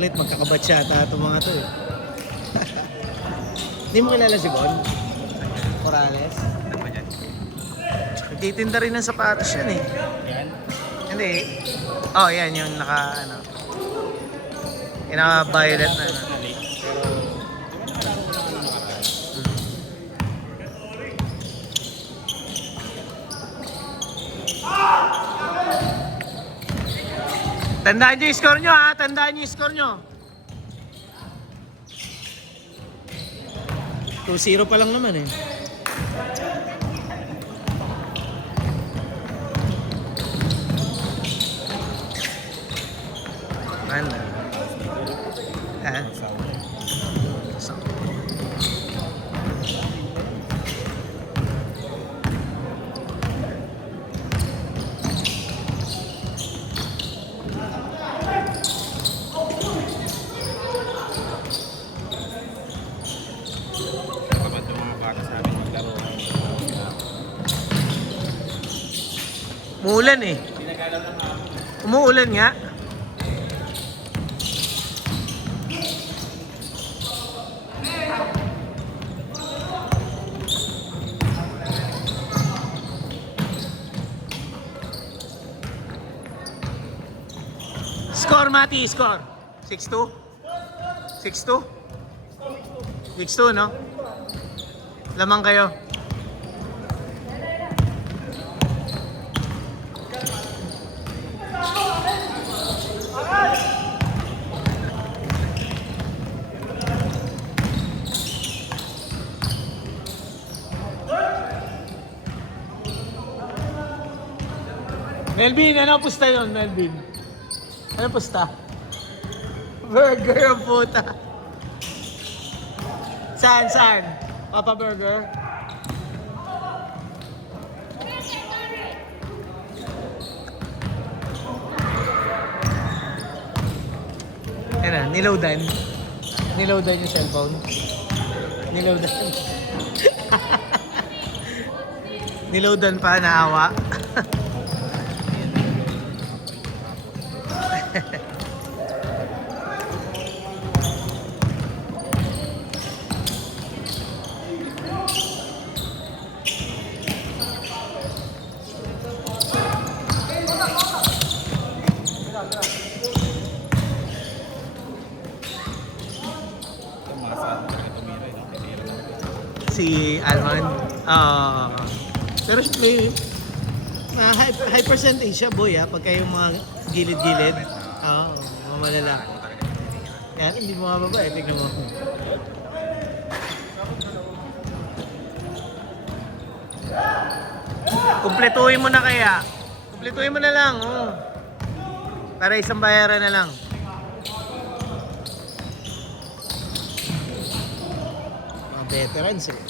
Kulit, magkakabat siya ata itong mga to. Hindi mo kilala si Bon? Morales? Nagtitinda rin ng sapatos yan eh. Yan. Hindi. Oh, yan yung naka-violet na. Personally. Tandaan nyo yung score nyo ha. Tandaan nyo yung score nyo. 2-0 pa lang naman eh. Ano? Ha? So. Kapag yung mga bata sa amin maglaro. Umuulan eh. Pinagalaw ng hapon. Umuulan nga. Score, Mati, score. 6-2? 6-2? 6-2, no? Lamang kayo. Melvin, ano pusta yun, Melvin? Ano pusta? Burger ang puta. Saan? Papa Burger? Ano, niloadan? Niloadan yung cellphone? Niloadan? Niloadan pa, naawa? Si Alman. Pero may high percentage siya, boy, pagka yung mga gilid-gilid. Oo, mga malalaki. Yan, hindi mo mababa eh. Tignan mo. Kumpletuhin mo na kaya. Kumpletuhin mo na lang. Oh. Para isang bayaran na lang. Mga veterans eh.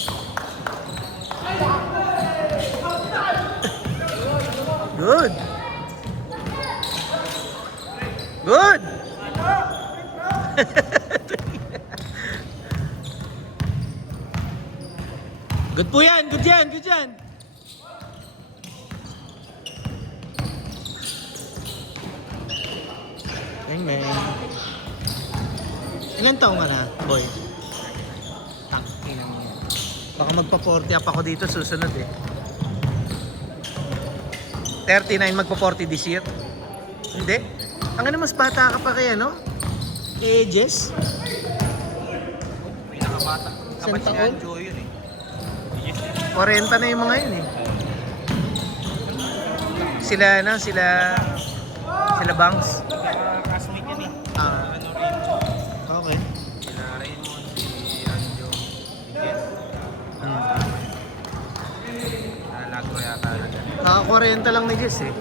Good. Good. Good po yan. Good yan. Good yan. Amen. Ilan taong ka na, boy? Tangina mo yan. Baka magpa-40 up ako dito susunod eh. 39 magpa-40 this year? Hindi. Ang ano, mas bata ka pa kaya, no? Ages? Pinakabata. Isang taon? Joy yun eh. 40 na yung mga yun eh. Sila Bangs. Classmate yan eh. Ah, Ano rin. okay. Sila Raymond, si Anjo, Miguel. Nalagro yata na dyan. Naka-40 lang ni Jess eh.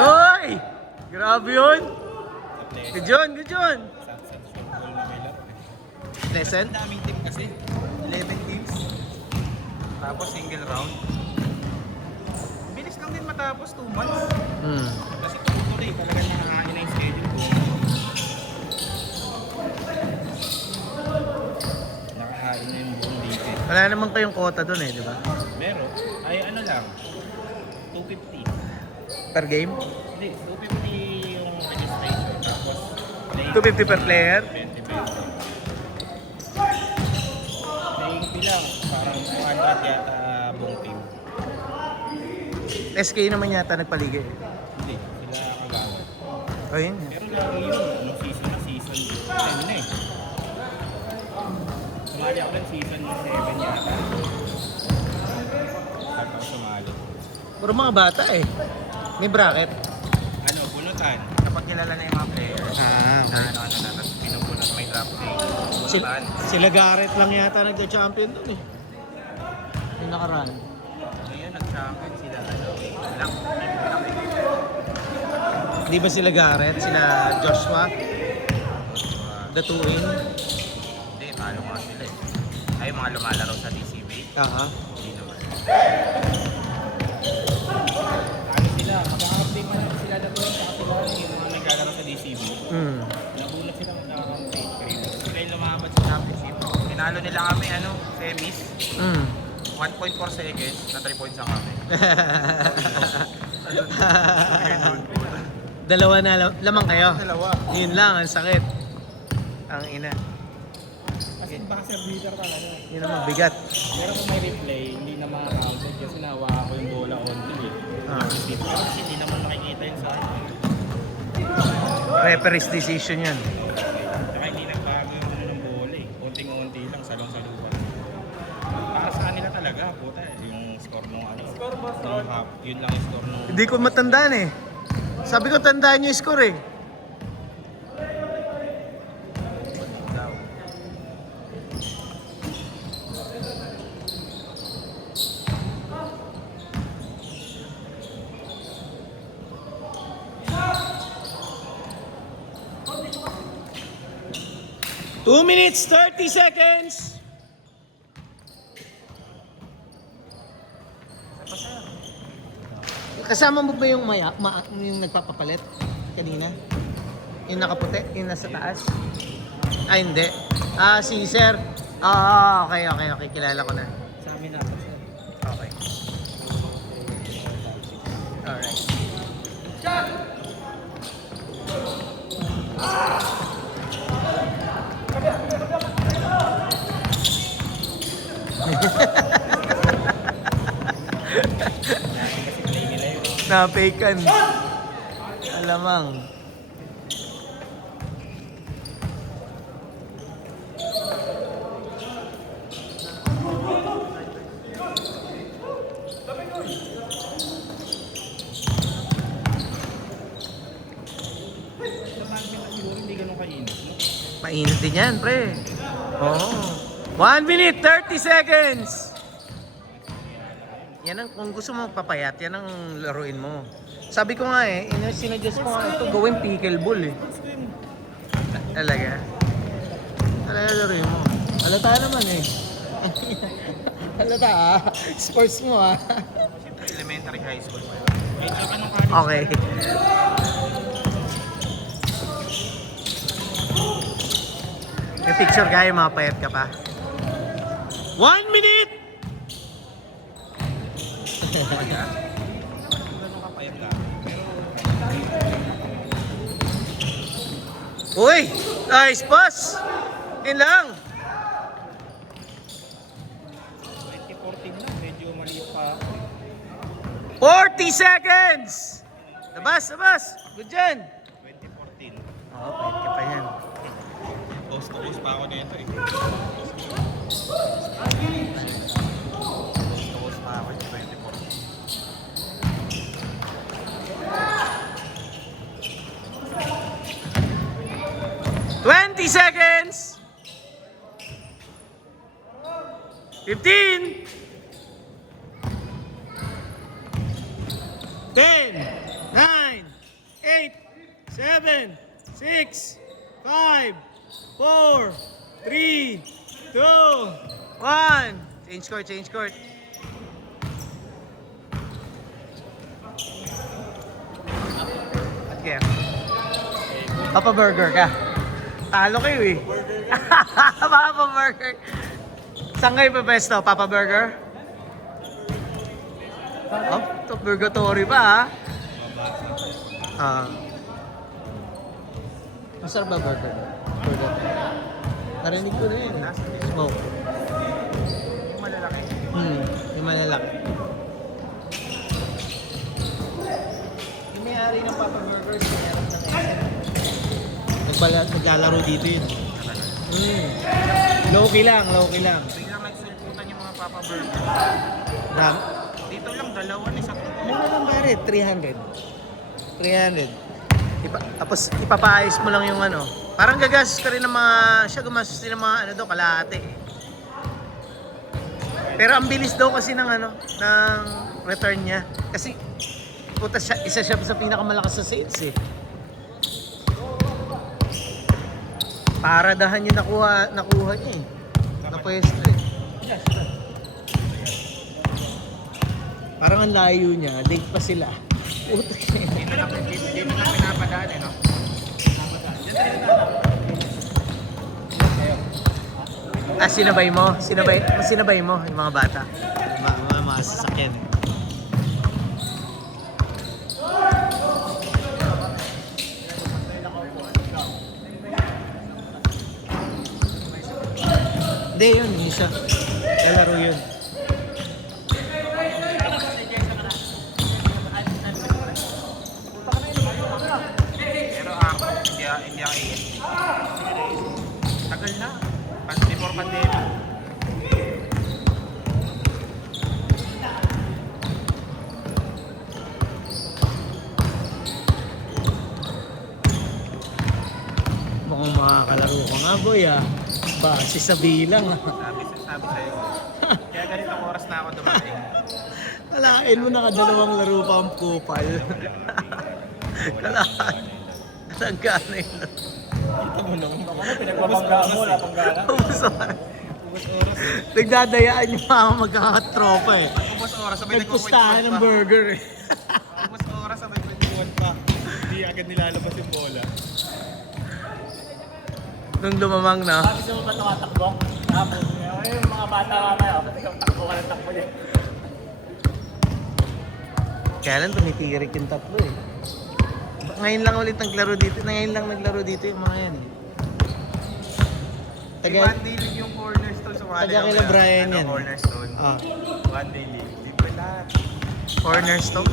Oy! Grabe yun! Good John, good John! Sunset short goal na may laro eh. Lesson? Ang daming team kasi. 11 teams. Tapos single round. Bilis lang din matapos 2 months. Kasi tuloy talaga nakakain na yung schedule ko. Nakakain na yung buong league eh. Wala naman kayong quota dun eh, di ba? Meron. Ay ano lang. 2K 250. Per game? Hindi, 250 yung registration. Tapos, 250 per player? 20 pesos. Playing fee lang, parang 200 yata buong team. SK naman yata nagpaligay. Hindi, sila kagawad. O yun. Pero lagi yun, nung season na season 10 na eh. Sumali ako ng season 7 yata. Start ako sumali. Puro mga bata eh. May bracket. Ano, bunutan. Kapag kilala na yung mga player. Na ano na, tapos pinubunot may draft day. Bunutan. Sila Garrett lang yata nagka-champion dun eh. Yung nakaraan. Ngayon, nag-champion sila. Lang. Di ba sila Garrett? Sila Joshua? Datuin? Hindi, talo nga sila eh. Ay, yung mga lumalaro sa DCB. Aha. Hindi naman. Ano sila, mag-update man lang sila datuin sa kapila yung mga naglalaro sa DCB. Nabunot sila mag-update kayo. Sila yung lumaban sa championship. Tinalo nila kami, ano, semis. 1.4 seconds, na 3 points ang kami. Dalawa na lamang kayo. Dalawa. Yun lang, ang sakit. Ang ina. Kasi buzzer beater talaga. Yun ang mabigat. Pero kung may replay, hindi na makakounted kasi nahawakan ko yung bola onti eh. Kasi hindi naman nakikita yun sa akin. Referee's decision yan. Saka hindi nagbago yung ano ng bola eh. Unting-unti lang, salong-saluhan. Para sa kanila talaga, puta eh. Yung score nung ano. Score ba? Yun lang yung score nung... Hindi ko matandaan eh. Sabi ko tandaan nyo yung score eh. daw. 2 minutes, 30 seconds. Kasama mo ba yung yung nagpapapalit kanina? Yung nakaputi, yung nasa taas? Ah, hindi. Ah, si Sir. Ah, okay. Kilala ko na. Sa amin na po, sir. Okay. Alright. Kasi play nila yun. Na-fakean. Alamang. Sa badminton siguro hindi ganun kainit, no? Mainit din yan, pre. Oo. 1 minute, 30 seconds. Yan ang, kung gusto mo magpapayat, yan ang laruin mo. Sabi ko nga eh, sinadjust ko nga ito, gawin pickleball eh. Talaga. Talaga laruin mo. Halata naman eh. Halata ah. Sports mo ah. Siyempre elementary high school pa yun. Kahit ka nung college. Okay. May picture kayo, mapayat ka pa. 1 minute! Ganun kapayat ka. Uy! Nice pass! Yun lang. 2014 na, medyo maliit pa ako. 40 seconds! Labas! Good dyan! 2014. Oo, payat ka pa yan. Post to post pa ako nito eh. Post to post pa ako yung 2014. 20 seconds! 15! 10, 9, 8, 7, 6, 5, 4, 3, 2, 1. Change court. Okay. Papa Burger ka. Talo kayo eh. Papa Burger. Saan kayo pa pesto? Papa Burger? Oh, to purgatory pa ha. Ah. Masarap ba burger? Purgatory. Narinig ko na yun. Smoke. Yung malalaki. Yung malalaki. Yung may-ari ng Papa Burgers, mayroon na ngayon. Naglalaro dito yun. Low-key lang, low-key lang. Biglang nagsulputan yung mga Papa Burger. Dam. Dito lang, dalawa ni sakto. Mura lang pare, 300. 300. Tapos ipapaayos mo lang yung ano. Parang gagastos ka rin ng mga, siya gumastos din ng mga ano daw, kalahati. Pero ang bilis daw kasi ng ano, ng return niya. Kasi puta siya, isa siya sa pinakamalakas sa sales eh. Paradahan yung nakuha niya eh. Napwesto eh. Parang ang layo niya, late pa sila. Puta Dito na pinapadaan eh, no? sinabay mo? Sinabay mo yung mga bata? Mga sasakyan. Hindi yun, isa. Lalaro yun. Pero ako, hindi ako ASD. Tagal na. Before pandemic. Mukhang makakalaro ko nga boy ah. Base sa bilang ah. Sabi sa'yo. Kaya ganitong oras na ako dumating. Kalain mo nakadalawang laro pa ang kupal. Kalain. Nagkano yun? Ito mo naman. Ako na pinagbabanggaan mo, wala pang gana. Ubus oras. Nagdadayaan yung mga magkakatropa eh. Ubus oras, sabay Nagpustahan ng burger eh. Ubus oras, sabay nagkukwentuhan pa. Hindi agad nilalabas yung bola. Nung lumamang na. Gusto mo ba tumatakbo? Tapos, yung mga bata mamaya, kasi kung takbo ka ng takbo niya. Kaya lang tumitirik yung tatlo eh. Ngayon lang ulit naglaro dito. Ngayon lang naglaro dito yung mga yan eh. Taga, one day league yung cornerstone sa mga Taga kila Brian yan. Cornerstone. Ah. One day league. Libre lahat. Cornerstone.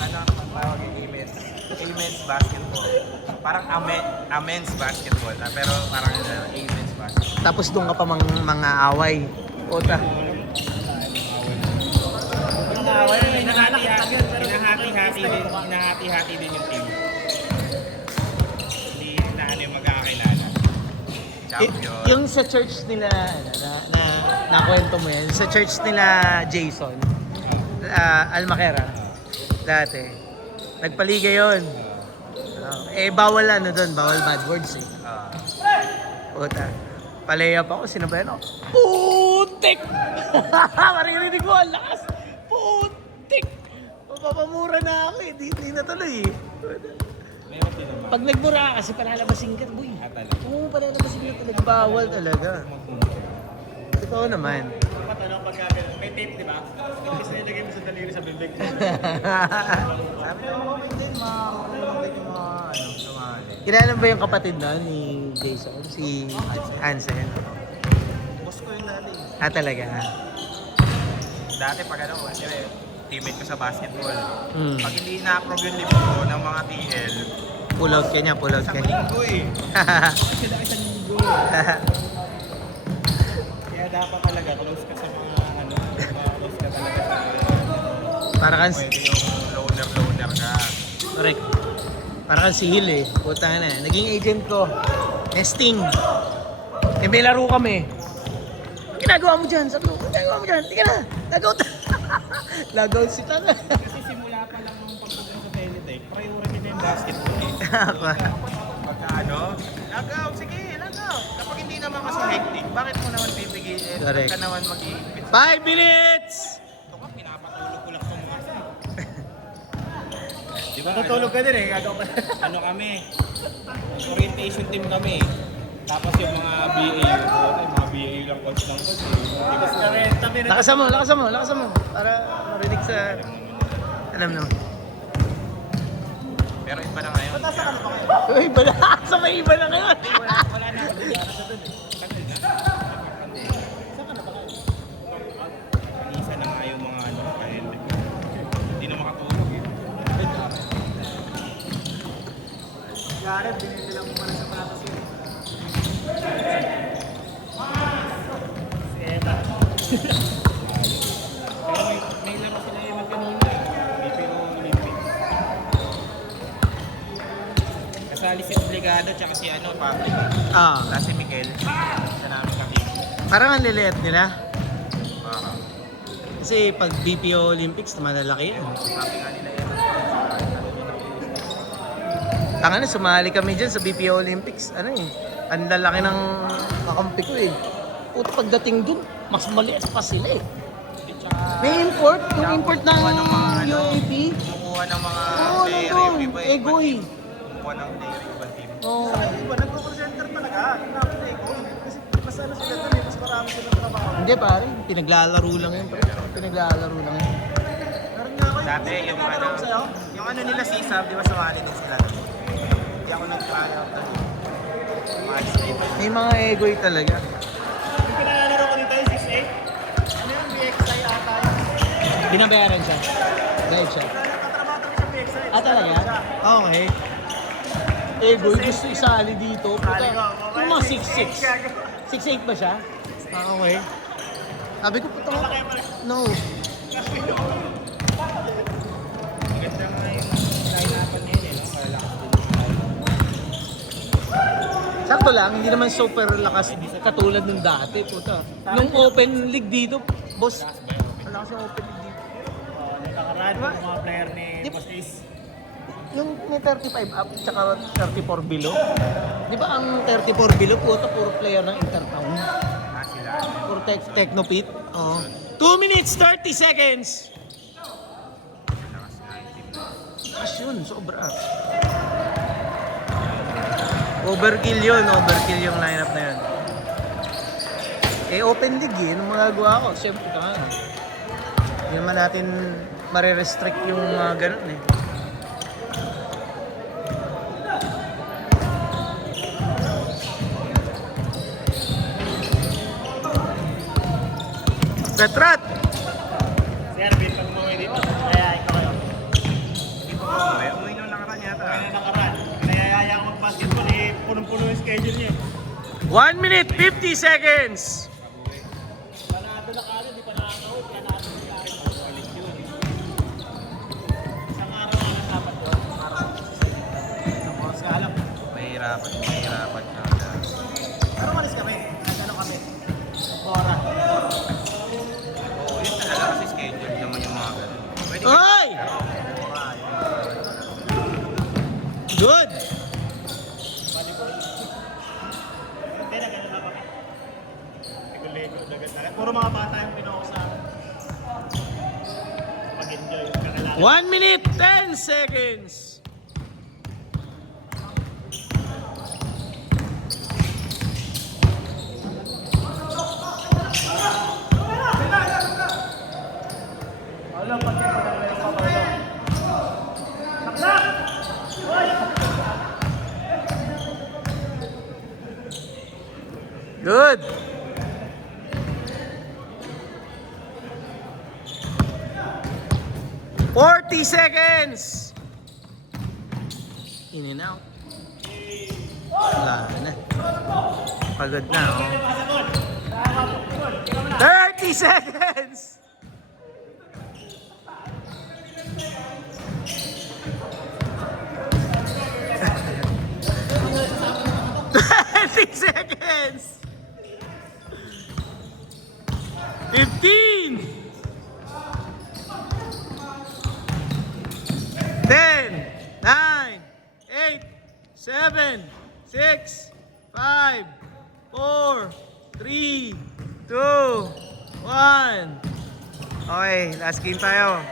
Ano ang tawag yung Amens basketball. Parang Amens basketball. Pero parang Amens basketball. Tapos doon ka pa mga away. Ota. Hinahati-hati din yung team. Hindi na ano yung magkakakilala. Champion. Yung sa church nila, na kwento mo yan, sa church nila Jason, Almaquera, dati, nagpaliga yun. Bawal ano doon, bawal bad words eh. Puta, palayap ako, sinabayan ako, putik! Maririnig mo, ang lakas! Putik! Mapapamura na ako eh, di natuloy eh. Pag nagmura kasi palalabasin ka, boy. Oo, palalabasin ka talaga. Bawal talaga. Totoo naman. Matanong pagka may tape, di ba? Kasi nilagay mo sa daliri sa bibig. Sabi ko, okay din, makakapagod yung mga sumali. Kilala ba yung kapatid na ni Jason? Si Ansel? Boss ko yung dali. Talaga? Dati pag ano, kasi teammate ko sa basketball. Hmm. Pag hindi na-approve yung libro ko ng mga TL, Pull out ka niya, pull out sa ka niya. linggo eh. Sila isang linggo. Kaya dapat talaga close ka sa mga close ka talaga sa Para kang, pwede yung loaner ka. correct. Para kang si Hill eh. Puta na. Naging agent ko. Nesting. May laro kami. Ginagawa mo dyan? Sabi ko, ginagawa mo dyan? Tika na. Lagout. Lagout si Tanga. Kasi simula pa lang nung pagpunta sa Teletech, priority na yung basketball eh. Pagka ano, lagaw, sige, lagaw. Kapag hindi naman kasi hectic, bakit mo naman pipigilin? Correct. Ka naman mag-iipit. 5 minutes! Ito ka, pinapatulog ko lang sa mga sa. Di ba? Natutulog ka din eh, gagawa ka. Ano kami? Orientation team kami. Tapos yung mga BAU, yung mga BAU lang coach ng coach. Tapos kami, tabi na Lakasan mo. Para marinig sa... Alam naman. Pero iba na ngayon. Uy, iba na. Sa may iba na ngayon. Hindi, wala na. Hindi na sa doon eh. Tagal na. Saan ka na ba kayo? Isa na nga yung mga ano, kahit hindi na makatulog eh. Gareth, binili lang mo pala sa patas yun. Si Emma. Pero may laro sila yung kanina eh. BPO Olympics. Kasali si Obligado tsaka si ano, Pablo. Ah, Tapos si Miguel. Sa namin kami. parang ang liliit nila. Baka. Kasi pag BPO Olympics, malalaki yan. Sabi nga nila yun. Tanga na, sumali kami dyan sa BPO Olympics. Ano eh, ang lalaki ng kakampi ko eh. Puto pagdating dun, mas maliit pa sila eh. Tsaka May import, yung import ng kumukuha ng mga ano, UAP. kumukuha ng mga Oo, player, nandun. yung iba, Egoy. Kumukuha ng player, yung ibang team. Oo. Iba, nagpo-presenter talaga. Hinapin na ikaw. Kasi mas ano sila dun eh, mas marami silang trabaho. Hindi pare, pinaglalaro lang yun. Pre. Pinaglalaro lang yun. Meron nga ako Dati yung ano, sa'yo. yung ano nila si Sab, di ba sumali din sila? Hindi ako nag-follow up doon. Sumali sila. May mga egoy talaga. Yung pinalalaro ko dito yung 6'8". Ano yung BXI ata yun? Binabayaran siya. Dahil siya. Nakatrabaho kami sa BXI. Ah, talaga? Okay. Egoy, gusto isali dito. Puta, yung mga 6'6". 6'8 ba siya? Ah, okay. Sabi ko, puta, no. Ganda nga yung line-upan niya yun, no? Para lakas din. Sakto lang, hindi naman super lakas katulad nung dati, puta. Nung open league dito, boss, malakas yung open league dito. Nagkakaraan yung mga player ni Di- Boss Ace. Yung may 35 up, tsaka 34 below. Di ba ang 34 below, puta, puro player ng Intertown? Ah, sila. Puro Technopit? Oo. 2 minutes, 30 seconds! Lakas nga yung team na. Lakas yun, sobra. Overkill yun, overkill yung lineup na yun. Eh, open league eh, nung magagawa ko. Siyempre ka nga. Hindi naman natin marirestrict yung mga ganun eh. Petrat! Si Arvin, pag umuwi dito, kaya ikaw kayo. Umuwi nung nakaraan yata. Kaya na nakaraan. Nayayaya ako mag-basketball eh, punong-puno yung schedule niya. 1 minute, 50 seconds! Panado na kagad, di pa nakakawin. Kaya natin sila. Isang araw na lang dapat doon. Isang araw. Isang oras ka alam. Mahirapan ka. Pero malis kami. Nagano kami. Bora. Oo, yun talaga kasi schedule naman yung mga ganun. Pwede ka. Ay! Good! Hindi na ganun na kami. Lego, dagat-dagat. Puro mga bata yung pinuha sa amin. Mag-enjoy. Kakailangan. 1 minute, 10 seconds! Alam, pag yung pagkakala yung pabalo. Saksak! Uy! Good! "40 seconds! In and out. Wala na. Pagod na, oh. 30 seconds! Seconds! 15! 10, 9, 8, 7, 6, 5, 4, 3, 2, 1. Okay, last game tayo.